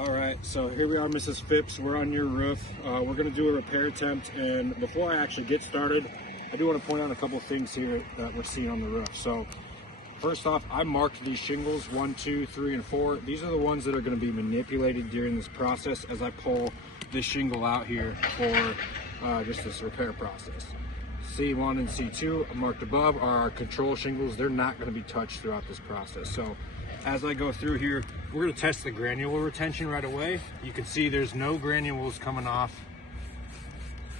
All right, so here we are, Mrs. Phipps. We're on your roof. We're going to do a repair attempt, and before I actually get started, I do want to point out a couple things here that we're seeing on the roof. So first off, I marked these shingles 1, 2, 3, and 4. These are the ones that are going to be manipulated during this process as I pull this shingle out here for just this repair process. C1 and C2 marked above are our control shingles. They're not going to be touched throughout this process. So as I go through here, we're going to test the granule retention right away. You can see there's no granules coming off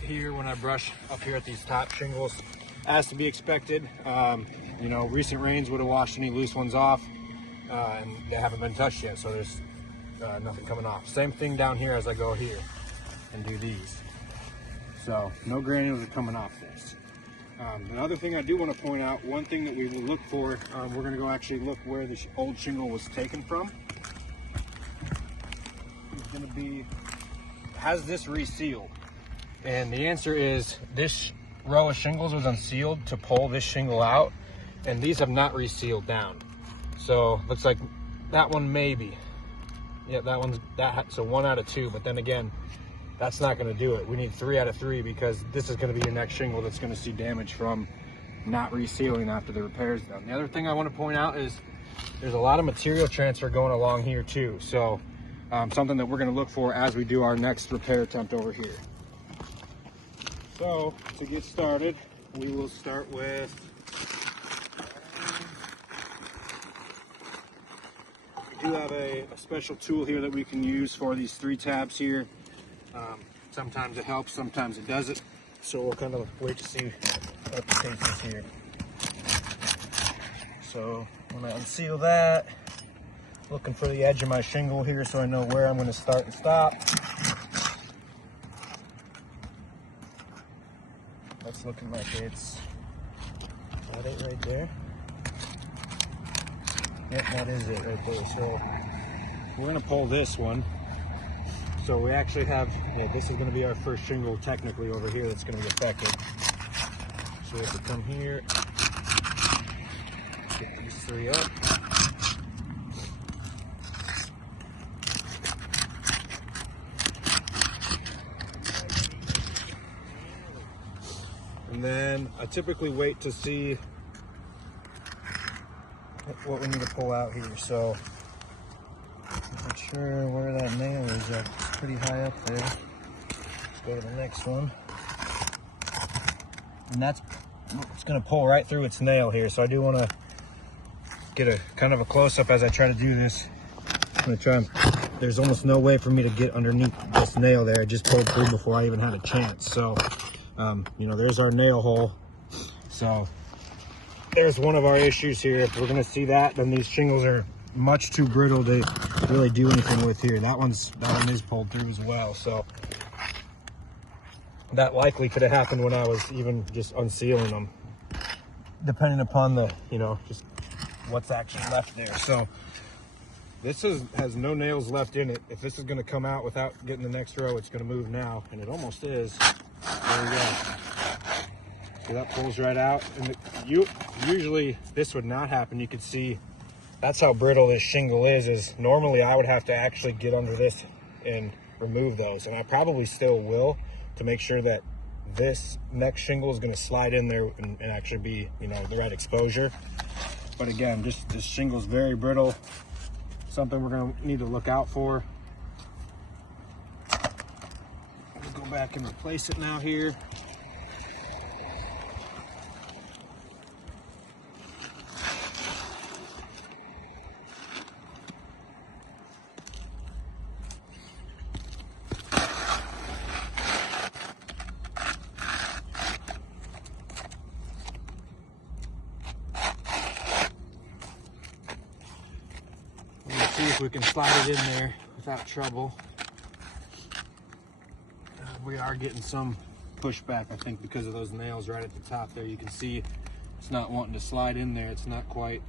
here when I brush up here at these top shingles, as to be expected. You know, recent rains would have washed any loose ones off, and they haven't been touched yet, so there's nothing coming off. Same thing down here as I go here and do these. So no granules are coming off this. Another thing I do want to point out, one thing that we will look for, we're going to go actually look where the old shingle was taken from. It's going to be, has this resealed? And the answer is this row of shingles was unsealed to pull this shingle out, and these have not resealed down. So looks like that one maybe. Yeah, that one's so 1 out of 2, but then again, that's not going to do it. We need 3 out of 3 because this is going to be your next shingle that's going to see damage from not resealing after the repair's done. The other thing I want to point out is there's a lot of material transfer going along here too. So something that we're going to look for as we do our next repair attempt over here. So to get started, we will start with we do have a special tool here that we can use for these 3 tabs here. Sometimes it helps, sometimes it doesn't. So we'll kind of wait to see what the case is here. So when I unseal that, looking for the edge of my shingle here so I know where I'm going to start and stop. That's looking like it's that it right there. Yep, that is it right there. So we're going to pull this one. So we actually have, this is going to be our first shingle technically over here that's going to be affected. So we have to come here, get these 3 up. And then I typically wait to see what we need to pull out here. So I'm not sure where that nail is. It's pretty high up there. Let's go to the next one. And it's going to pull right through its nail here. So I do want to get a kind of a close-up as I try to do this. I'm going to try and, there's almost no way for me to get underneath this nail there. It just pulled through before I even had a chance. So, you know, there's our nail hole. So there's one of our issues here. If we're going to see that, then these shingles are much too brittle to really do anything with here. That one is pulled through as well. So that likely could have happened when I was even just unsealing them, depending upon the, you know, just what's actually left there. So this has no nails left in it. If this is going to come out without getting the next row, it's going to move now, and it almost is. There we go. See, that pulls right out. And usually this would not happen. You could see that's how brittle this shingle is normally I would have to actually get under this and remove those. And I probably still will, to make sure that this next shingle is going to slide in there and actually be, you know, the right exposure. But again, just this shingle is very brittle. Something we're going to need to look out for. We'll go back and replace it now here. See if we can slide it in there without trouble. We are getting some pushback, I think, because of those nails right at the top there. You can see it's not wanting to slide in there. It's not quite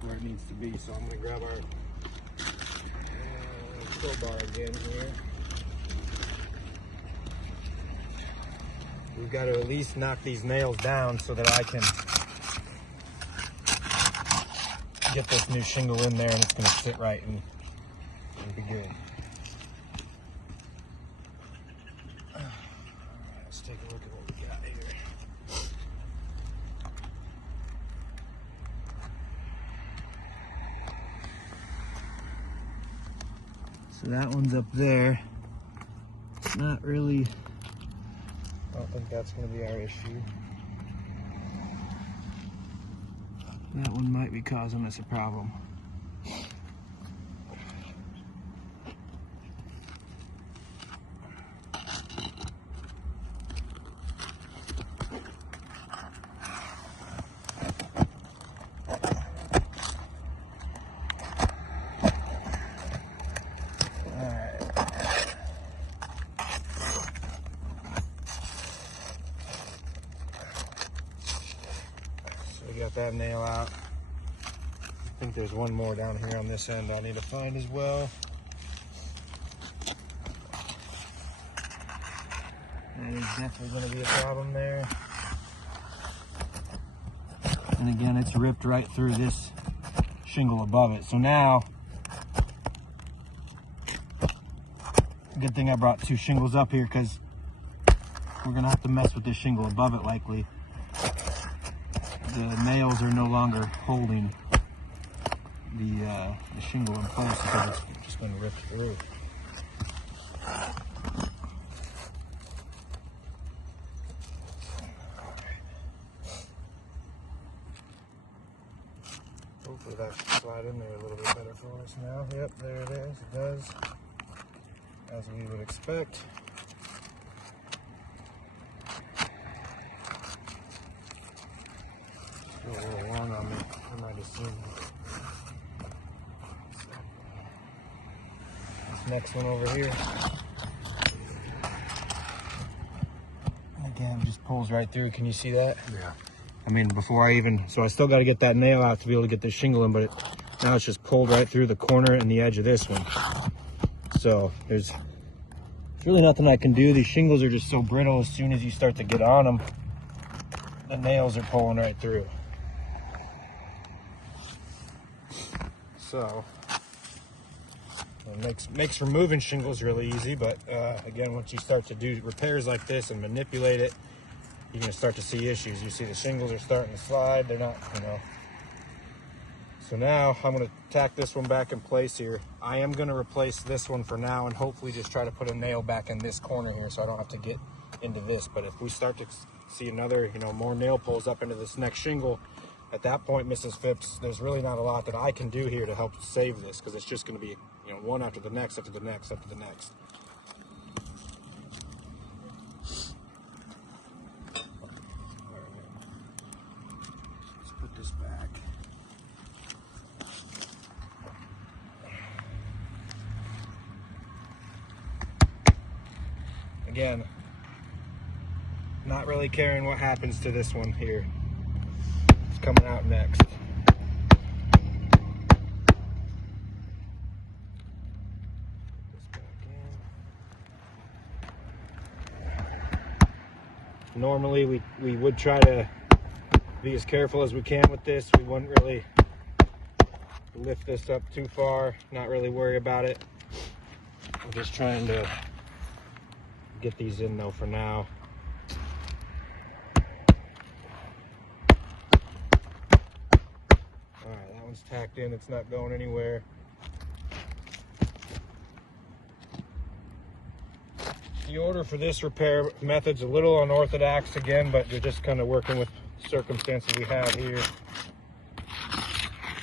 where it needs to be. So I'm going to grab our crowbar again here. We've got to at least knock these nails down so that I can get this new shingle in there and it's going to sit right and be good. take a look at what we got here. So that one's up there. Not really, I don't think that's going to be our issue. That one might be causing us a problem. Got that nail out. I think there's one more down here on this end I need to find as well. That is definitely going to be a problem there. And again, it's ripped right through this shingle above it. So now, good thing I brought two shingles up here, because we're going to have to mess with this shingle above it likely. The nails are no longer holding the shingle in place because it's just going to rip through. Hopefully that should slide in there a little bit better for us now. Yep, there it is. It does, as we would expect. A little long on me. I might assume. This next one over here. Again, just pulls right through. Can you see that? Yeah. I mean, before I even, so I still got to get that nail out to be able to get this shingle in, but now it's just pulled right through the corner and the edge of this one. So there's really nothing I can do. These shingles are just so brittle. As soon as you start to get on them, the nails are pulling right through. So it makes removing shingles really easy, but again, once you start to do repairs like this and manipulate it, you're going to start to see issues. You see the shingles are starting to slide. They're not, you know. So now I'm going to tack this one back in place here. I am going to replace this one for now and hopefully just try to put a nail back in this corner here so I don't have to get into this. But if we start to see another, you know, more nail pulls up into this next shingle, at that point, Mrs. Phipps, there's really not a lot that I can do here to help save this, because it's just going to be, you know, one after the next, after the next, after the next. All right. Let's put this back. Again, not really caring what happens to this one here. Coming out next. Normally we would try to be as careful as we can with this. We wouldn't really lift this up too far, not really worry about it. I'm just trying to get these in though for now. Alright, that one's tacked in, it's not going anywhere. The order for this repair method's a little unorthodox again, but you're just kind of working with circumstances we have here.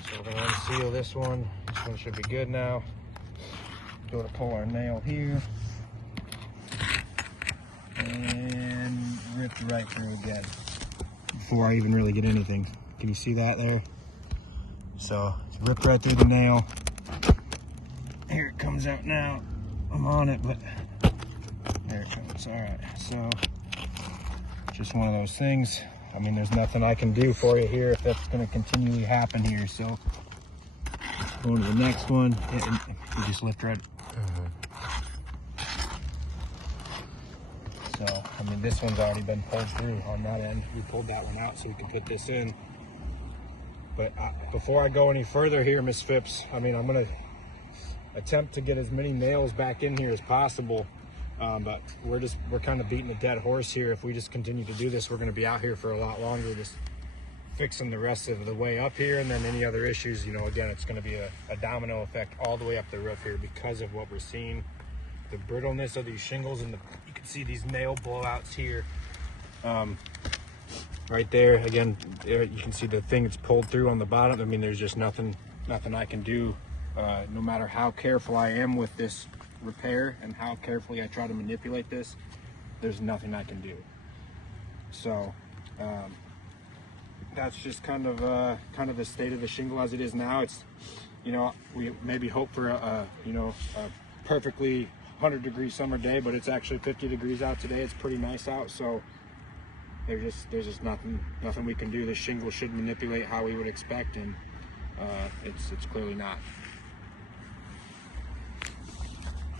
So we're going to unseal this one. This one should be good now. Go to pull our nail here. And ripped right through again before I even really get anything. Can you see that there? So it's ripped right through the nail. Here it comes out now. I'm on it, but there it comes. All right, so just one of those things. I mean, there's nothing I can do for you here if that's going to continually happen here. So going to the next one, you just lift right. So, I mean, this one's already been pulled through on that end. We pulled that one out so we can put this in. But before I go any further here, Miss Phipps, I mean, I'm going to attempt to get as many nails back in here as possible. But we're kind of beating a dead horse here. If we just continue to do this, we're going to be out here for a lot longer, just fixing the rest of the way up here, and then any other issues, you know, again, it's going to be a domino effect all the way up the roof here because of what we're seeing, the brittleness of these shingles, and you can see these nail blowouts here. Right there, again, you can see the thing that's pulled through on the bottom. I mean, there's just nothing I can do, no matter how careful I am with this repair and how carefully I try to manipulate this. There's nothing I can do. So that's just kind of the state of the shingle as it is now. It's, you know, we maybe hope for a perfectly 100-degree summer day, but it's actually 50 degrees out today. It's pretty nice out, so there's just nothing we can do. The shingle should manipulate how we would expect, and it's clearly not.